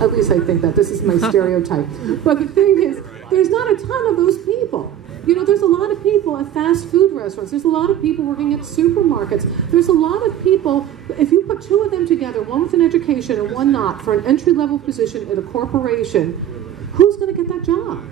At least I think that. This is my stereotype. But the thing is, there's not a ton of those people. You know, there's a lot of people at fast food restaurants. There's a lot of people working at supermarkets. There's a lot of people, if you put two of them together, one with an education and one not, for an entry-level position at a corporation, who's going to get that job?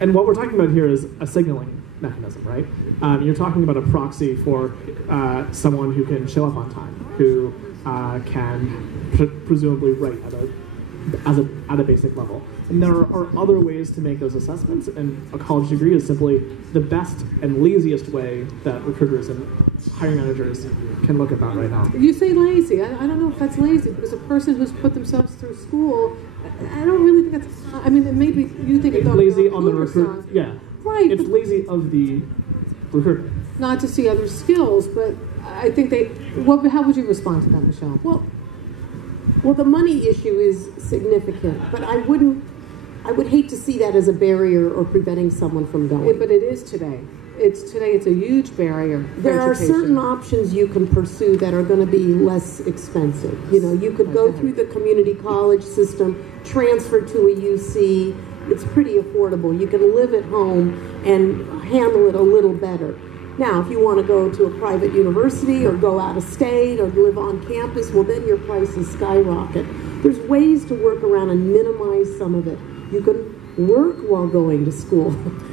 And what we're talking about here is a signaling mechanism, right? You're talking about a proxy for someone who can show up on time, who can presumably write at a basic level. And there are other ways to make those assessments, and a college degree is simply the best and laziest way that recruiters and hiring managers can look at that right now. You say lazy. I don't know if that's lazy, because a person who's put themselves through school, I don't really think that's, I mean, maybe you think it's lazy on the recruiter. Yeah. Right. It's lazy of the recruiter. Not to see other skills, but I think how would you respond to that, Michelle? Well, the money issue is significant, but I would hate to see that as a barrier or preventing someone from going. Yeah, but it is today. It's a huge barrier. There are certain options you can pursue that are going to be less expensive. You know, you could go through the community college system, transfer to a UC. It's pretty affordable. You can live at home and handle it a little better. Now, if you want to go to a private university or go out of state or live on campus, well, then your prices skyrocket. There's ways to work around and minimize some of it. You can work while going to school.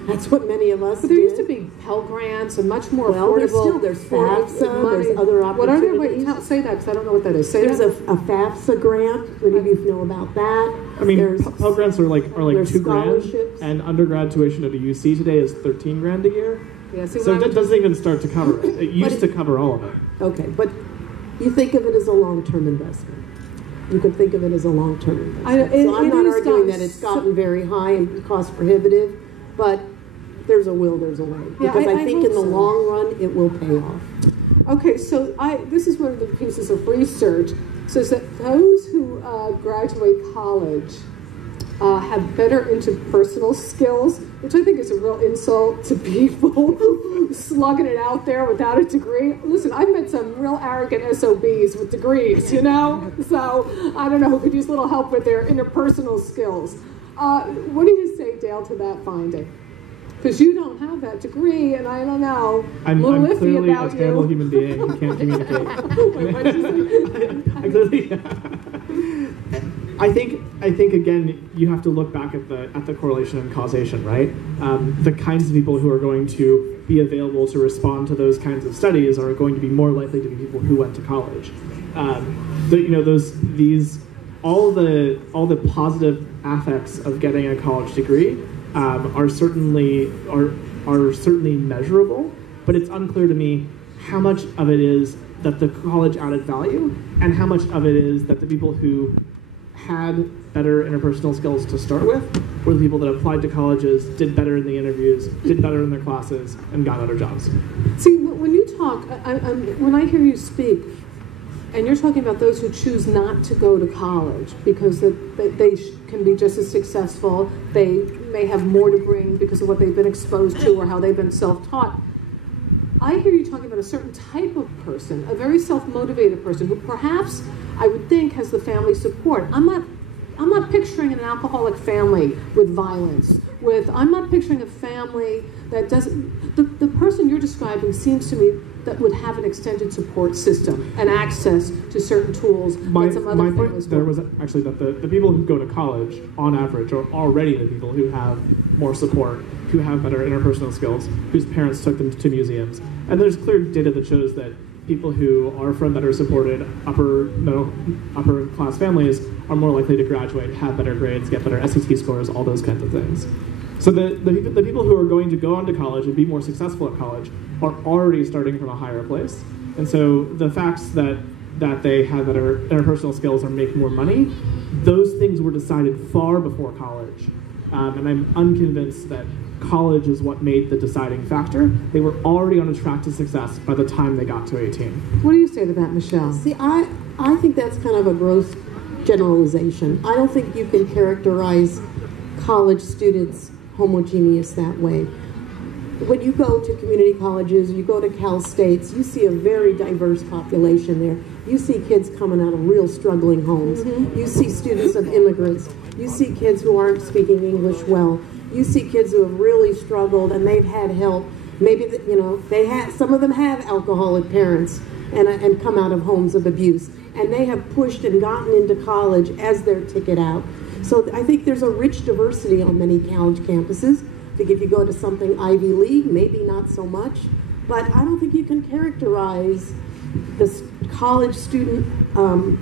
That's what many of us But there did. used to be Pell Grants and much more Well, affordable. there's FAFSA, there's other opportunities. What are there? Wait, say that, because I don't know what that is. Say There's that. a FAFSA grant. Many of you know about that. I mean, There's Pell Grants are like there's $2 grand, scholarships. and undergrad tuition at a UC today is $13 grand a year. Yeah, see, So it doesn't even start to cover it. It used to cover all of it. Okay, but you think of it as a long-term investment. You can think of it as a long-term investment. So I'm not arguing that it's gotten very high and cost prohibitive, but there's a will, there's a way. Because I think in the long run, it will pay off. Okay, so this is one of the pieces of research. Says that those who graduate college have better interpersonal skills, which I think is a real insult to people slugging it out there without a degree. Listen, I've met some real arrogant SOBs with degrees, you know? So I don't know who could use a little help with their interpersonal skills. What do you say, Dale, to that finding? Because you don't have that degree, and I don't know. I'm iffy clearly about a terrible you. human being who can't communicate. Wait, what did you say? I think again, you have to look back at the correlation and causation, right? The kinds of people who are going to be available to respond to those kinds of studies are going to be more likely to be people who went to college. All the positive affects of getting a college degree are certainly measurable, but it's unclear to me how much of it is that the college added value and how much of it is that the people who had better interpersonal skills to start with were the people that applied to colleges, did better in the interviews, did better in their classes, and got other jobs. See, when you talk, when I hear you speak, and you're talking about those who choose not to go to college because they can be just as successful, they may have more to bring because of what they've been exposed to or how they've been self-taught. I hear you talking about a certain type of person, a very self-motivated person who perhaps, I would think, has the family support. I'm not picturing an alcoholic family with violence. I'm not picturing a family that doesn't. The person you're describing seems to me that would have an extended support system and access to certain tools. My point there was actually that the people who go to college, on average, are already the people who have more support, who have better interpersonal skills, whose parents took them to museums. And there's clear data that shows that people who are from better supported upper class families are more likely to graduate, have better grades, get better SAT scores, all those kinds of things. So the people who are going to go on to college and be more successful at college are already starting from a higher place. And so the facts that they have better interpersonal skills or make more money, those things were decided far before college. And I'm unconvinced that college is what made the deciding factor. They were already on a track to success by the time they got to 18. What do you say to that, Michelle? See, I think that's kind of a gross generalization. I don't think you can characterize college students homogeneous that way. When you go to community colleges, you go to Cal States, you see a very diverse population there. you see kids coming out of real struggling homes. You see students of immigrants. You see kids who aren't speaking English well. You see kids who have really struggled and they've had help. Maybe, some of them have alcoholic parents and come out of homes of abuse. And they have pushed and gotten into college as their ticket out. So I think there's a rich diversity on many college campuses. I think if you go to something Ivy League, maybe not so much. But I don't think you can characterize the college student in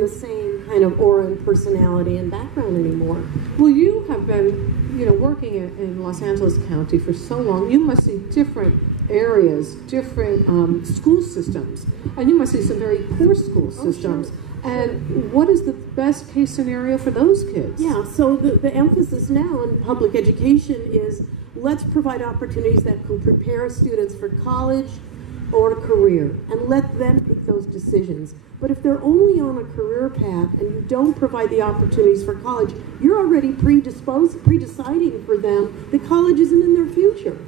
the same kind of aura and personality and background anymore. Well, you have been, working in Los Angeles County for so long. You must see different areas, different school systems, and you must see some very poor school systems. Sure. And what is the best case scenario for those kids? Yeah, so the emphasis now in public education is let's provide opportunities that can prepare students for college or a career, and let them make those decisions. But if they're only on a career path and you don't provide the opportunities for college, you're already pre-deciding for them that college isn't in their future.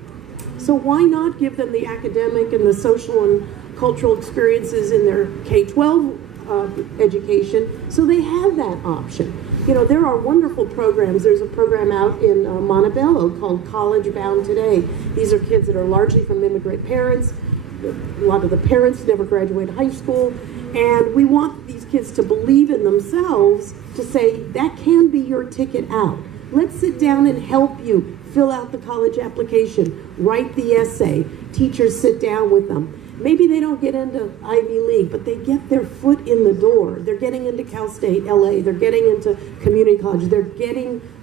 So why not give them the academic and the social and cultural experiences in their K-12 education so they have that option? There are wonderful programs. There's a program out in Montebello called College Bound Today. These are kids that are largely from immigrant parents. A lot of the parents never graduate high school. And we want these kids to believe in themselves to say, that can be your ticket out. Let's sit down and help you fill out the college application, write the essay. Teachers sit down with them. Maybe they don't get into Ivy League, but they get their foot in the door. They're getting into Cal State, LA. They're getting into community college. They're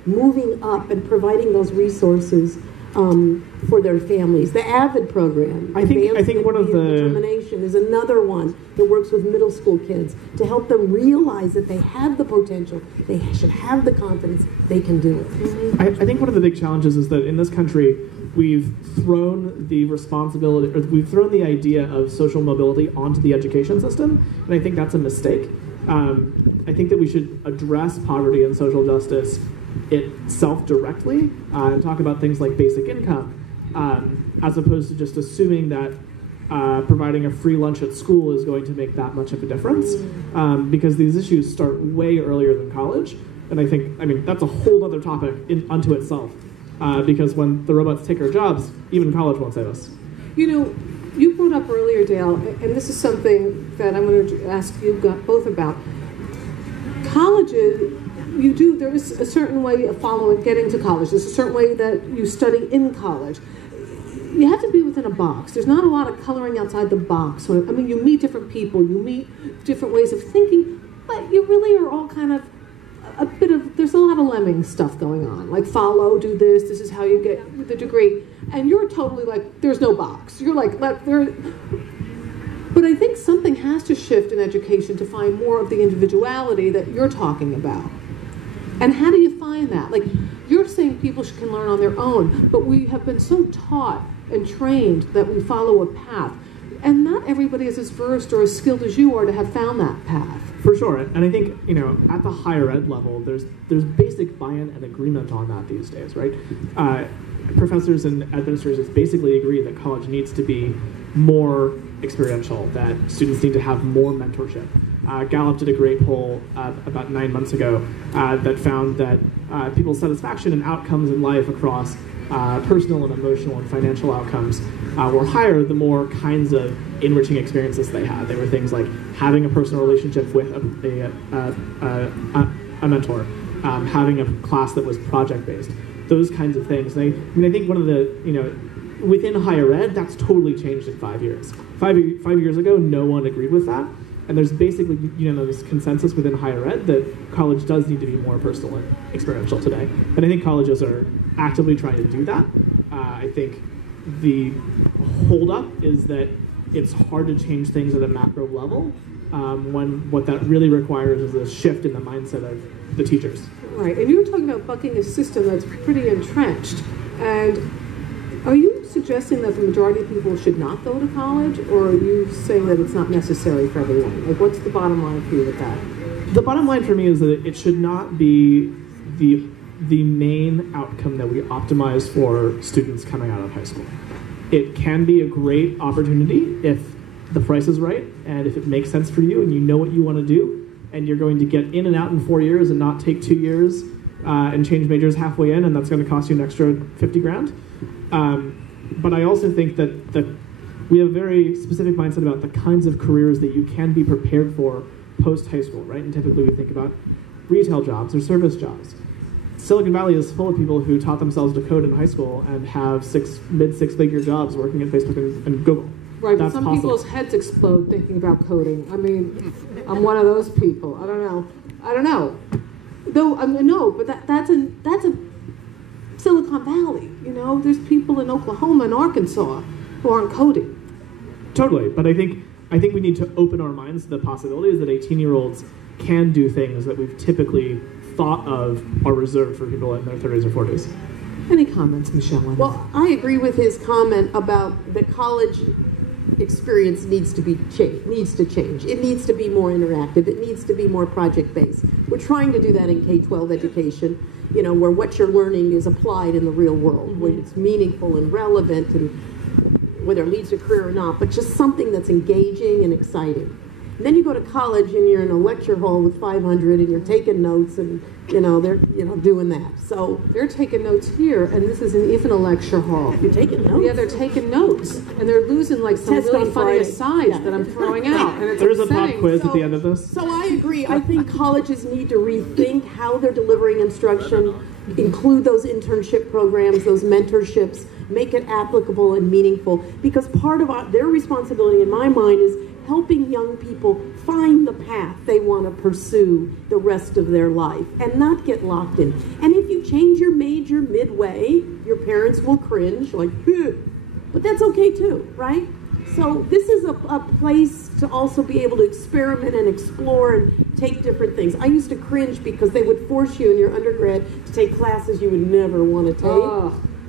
moving up and providing those resources for their families. The AVID program, I think one of the determination, is another one that works with middle school kids to help them realize that they have the potential, they should have the confidence, they can do it. I think one of the big challenges is that in this country, we've thrown the responsibility, or we've thrown the idea of social mobility onto the education system, and I think that's a mistake. I think that we should address poverty and social justice itself directly and talk about things like basic income, as opposed to just assuming that providing a free lunch at school is going to make that much of a difference, because these issues start way earlier than college, and I mean, that's a whole other topic unto itself, because when the robots take our jobs, even college won't save us. You brought up earlier, Dale, and this is something that I'm going to ask you both about. Colleges, there is a certain way of getting to college. There's a certain way that you study in college. You have to be within a box. There's not a lot of coloring outside the box. You meet different people, you meet different ways of thinking, but you really are all kind of there's a lot of lemming stuff going on. Like follow, do this is how you get the degree. And you're totally like, there's no box. You're like, but I think something has to shift in education to find more of the individuality that you're talking about. And how do you find that? Like, you're saying people can learn on their own, but we have been so taught and trained that we follow a path. And not everybody is as versed or as skilled as you are to have found that path. For sure, and I think, at the higher ed level, there's basic buy-in and agreement on that these days, right? Professors and administrators basically agree that college needs to be more experiential, that students need to have more mentorship. Gallup did a great poll about 9 months ago that found that people's satisfaction and outcomes in life across personal and emotional and financial outcomes were higher the more kinds of enriching experiences they had. They were things like having a personal relationship with a mentor, having a class that was project-based, those kinds of things. And I think one of the, within higher ed, that's totally changed in 5 years. Five years ago, no one agreed with that. And there's basically, this consensus within higher ed that college does need to be more personal and experiential today. And I think colleges are actively trying to do that. I think the holdup is that it's hard to change things at a macro level when what that really requires is a shift in the mindset of the teachers. Right, and you were talking about bucking a system that's pretty entrenched. And are you suggesting that the majority of people should not go to college, or are you saying that it's not necessary for everyone? Like, what's the bottom line for you with that? The bottom line for me is that it should not be the main outcome that we optimize for students coming out of high school. It can be a great opportunity if the price is right, and if it makes sense for you and you know what you want to do, and you're going to get in and out in 4 years and not take 2 years and change majors halfway in, and that's going to cost you an extra 50 grand. But I also think that we have a very specific mindset about the kinds of careers that you can be prepared for post-high school, right? And typically we think about retail jobs or service jobs. Silicon Valley is full of people who taught themselves to code in high school and have mid-six-figure jobs working at Facebook and Google. Right, but That's some possible. people's heads explode thinking about coding. I mean, I'm one of those people. I don't know. Though, I mean, no, but that's a Silicon Valley, you know? There's people in Oklahoma and Arkansas who aren't coding. Totally, but I think we need to open our minds to the possibilities that 18-year-olds can do things that we've typically thought of are reserved for people in their 30s or 40s. Any comments, Michelle? Well, I agree with his comment about the college experience needs to change. It needs to be more interactive. It needs to be more project-based. We're trying to do that in K-12 education, you know, where what you're learning is applied in the real world, where it's meaningful and relevant, and whether it leads to a career or not, but just something that's engaging and exciting. And then you go to college and you're in a lecture hall with 500 and you're taking notes, and they're doing that. So they're taking notes here, and this isn't even a lecture hall. You're taking notes? Yeah, they're taking notes, and they're losing like some Test really on funny Friday. asides that I'm throwing out. And it's There's a pop upsetting. quiz at the end of this. So I agree. I think colleges need to rethink how they're delivering instruction, include those internship programs, those mentorships, make it applicable and meaningful, because part of their responsibility in my mind is helping young people find the path they want to pursue the rest of their life and not get locked in. And if you change your major midway, your parents will cringe, like, but that's okay too, right? So this is a place to also be able to experiment and explore and take different things. I used to cringe because they would force you in your undergrad to take classes you would never want to take.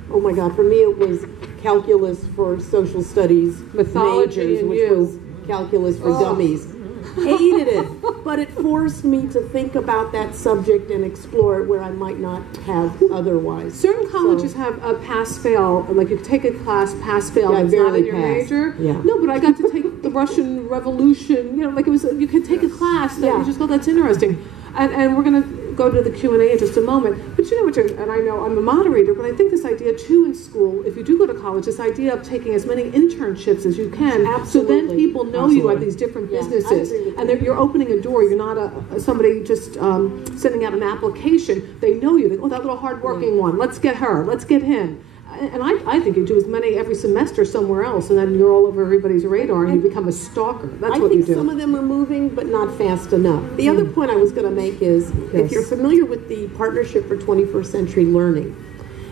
Oh my God, for me it was calculus for social studies Mythology majors, and which you. was calculus for dummies. Hated it, but it forced me to think about that subject and explore it where I might not have otherwise. Certain colleges have a pass-fail, like you take a class pass-fail Yeah, I that's not barely in your passed. major. Yeah. No, but I got to take the Russian Revolution, like it was, you could take a class that Yeah. you just go, that's interesting. And we're going to go to the Q&A in just a moment. But you know what, and I know I'm a moderator, but I think this idea too in school, if you do go to college, this idea of taking as many internships as you can, so then Absolutely. people know you at these different Yeah, I businesses, agree with and you. you're opening a door. You're not somebody just sending out an application. They know you. They go, oh, that little hardworking one. Let's get her. Let's get him. And I think you do as many every semester somewhere else, and then you're all over everybody's radar, and you become a stalker. That's what you I think do. some of them are moving, but not fast enough. The other point I was going to make is, if you're familiar with the Partnership for 21st Century Learning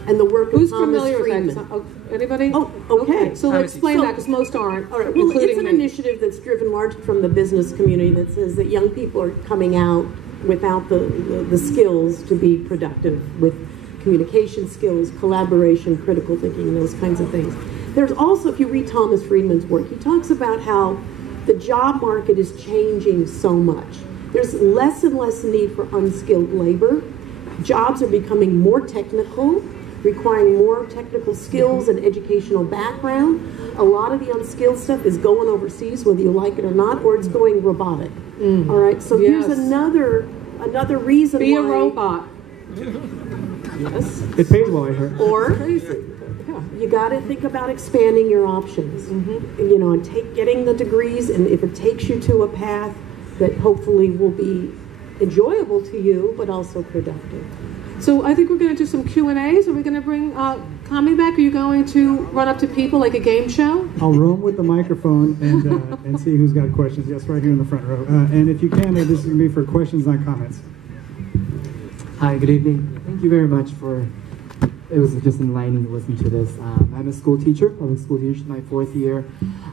and the work Who's of Thomas familiar Friedman. with that? Anybody? Oh, okay. So explain that, because most aren't, All right. Well, it's including an me. initiative that's driven largely from the business community that says that young people are coming out without the skills to be productive with communication skills, collaboration, critical thinking, those kinds of things. There's also, if you read Thomas Friedman's work, he talks about how the job market is changing so much. There's less and less need for unskilled labor. Jobs are becoming more technical, requiring more technical skills and educational background. A lot of the unskilled stuff is going overseas, whether you like it or not, or it's going robotic. All right, so Yes. here's another reason Be why... a robot. Yes. It pays well, I hear. Or you got to think about expanding your options, and getting the degrees, and if it takes you to a path that hopefully will be enjoyable to you, but also productive. So I think we're going to do some Q&As. Are we going to bring Kami back? Are you going to run up to people like a game show? I'll roam with the microphone and see who's got questions. Yes, right here in the front row. And if you can, this is going to be for questions, not comments. Hi, good evening. Thank you very much it was just enlightening to listen to this. I'm a school teacher, public school teacher, my 4th year.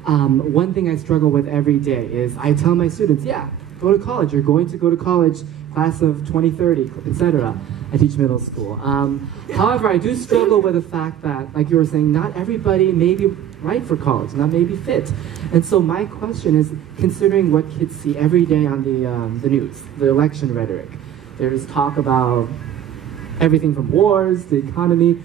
One thing I struggle with every day is I tell my students, yeah, go to college. You're going to go to college, class of 2030, etc. I teach middle school. However, I do struggle with the fact that, like you were saying, not everybody may be right for college, not maybe fit. And so my question is, considering what kids see every day on the news, the election rhetoric, there's talk about everything from wars, the economy,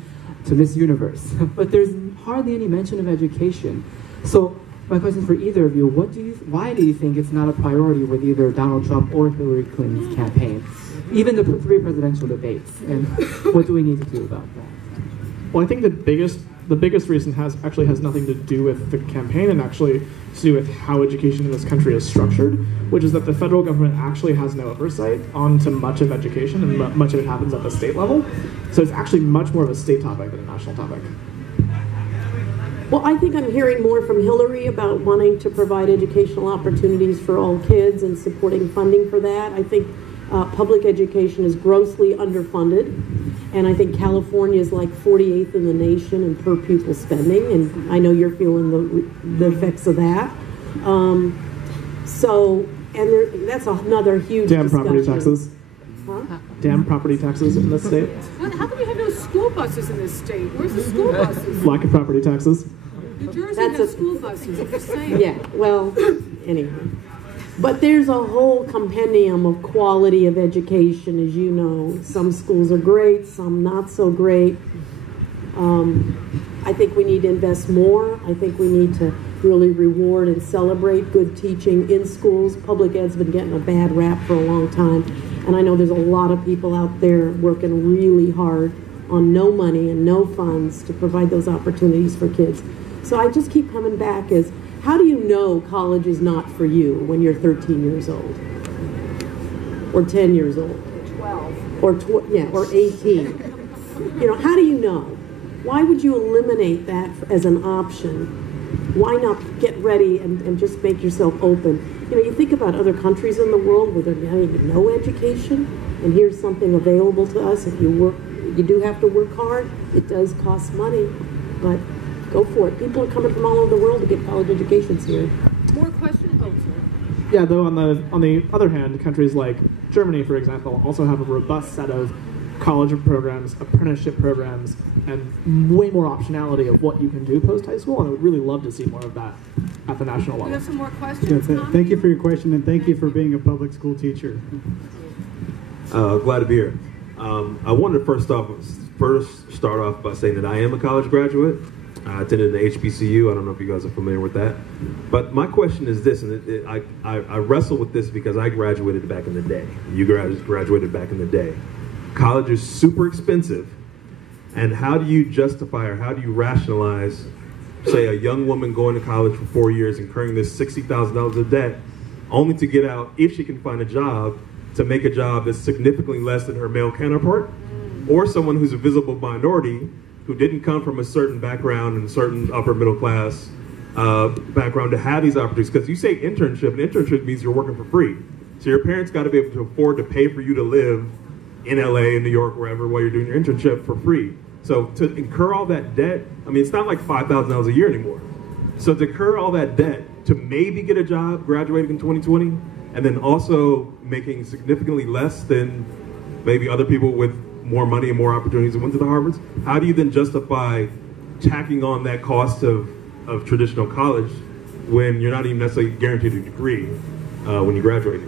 to Miss Universe. But there's hardly any mention of education. So my question is for either of you. Why do you think it's not a priority with either Donald Trump or Hillary Clinton's campaign? Even the three presidential debates. And what do we need to do about that? Well, I think the biggest reason has nothing to do with the campaign and actually to do with how education in this country is structured, which is that the federal government actually has no oversight onto much of education, and much of it happens at the state level. So it's actually much more of a state topic than a national topic. Well, I think I'm hearing more from Hillary about wanting to provide educational opportunities for all kids and supporting funding for that. I think public education is grossly underfunded, and I think California is like 48th in the nation in per pupil spending, and I know you're feeling the effects of that. That's another huge Damn discussion. property taxes. Huh? Damn property taxes in this state. How come you have no school buses in this state? Where's the school buses? Lack of property taxes. New Jersey That's has a- school buses, I'm just saying. Yeah, well, anyway. But there's a whole compendium of quality of education, as you know. Some schools are great, some not so great. I think we need to invest more. I think we need to really reward and celebrate good teaching in schools. Public ed's been getting a bad rap for a long time. And I know there's a lot of people out there working really hard on no money and no funds to provide those opportunities for kids. So I just keep coming back as, how do you know college is not for you when you're 13 years old? Or 10 years old? 12. Or 18. You know, how do you know? Why would you eliminate that as an option? Why not get ready and just make yourself open? You know, you think about other countries in the world where there's not even no education, and here's something available to us. If you work, you do have to work hard. It does cost money, but go for it. People are coming from all over the world to get college educations here. More questions? Oh, sorry. Yeah, though on the other hand, countries like Germany, for example, also have a robust set of college programs, apprenticeship programs, and way more optionality of what you can do post-high school, and I would really love to see more of that at the national We level. have some more questions. Yeah, thank you for your question, and thank you for being a public school teacher. Glad to be here. I wanted to first start off by saying that I am a college graduate. I attended the HBCU. I don't know if you guys are familiar with that. But my question is this, and I wrestle with this because I graduated back in the day. You guys graduated back in the day. College is super expensive. And how do you justify or how do you rationalize, say, a young woman going to college for 4 years, incurring this $60,000 of debt, only to get out, if she can find a job, to make a job that's significantly less than her male counterpart, or someone who's a visible minority who didn't come from a certain background and a certain upper middle class background to have these opportunities? Because you say internship, and internship means you're working for free. So your parents got to be able to afford to pay for you to live in LA, in New York, wherever, while you're doing your internship for free. So to incur all that debt, I mean, it's not like $5,000 a year anymore. So to incur all that debt to maybe get a job graduating in 2020, and then also making significantly less than maybe other people with more money and more opportunities and went to the Harvards, how do you then justify tacking on that cost of traditional college when you're not even necessarily guaranteed a degree when you graduate?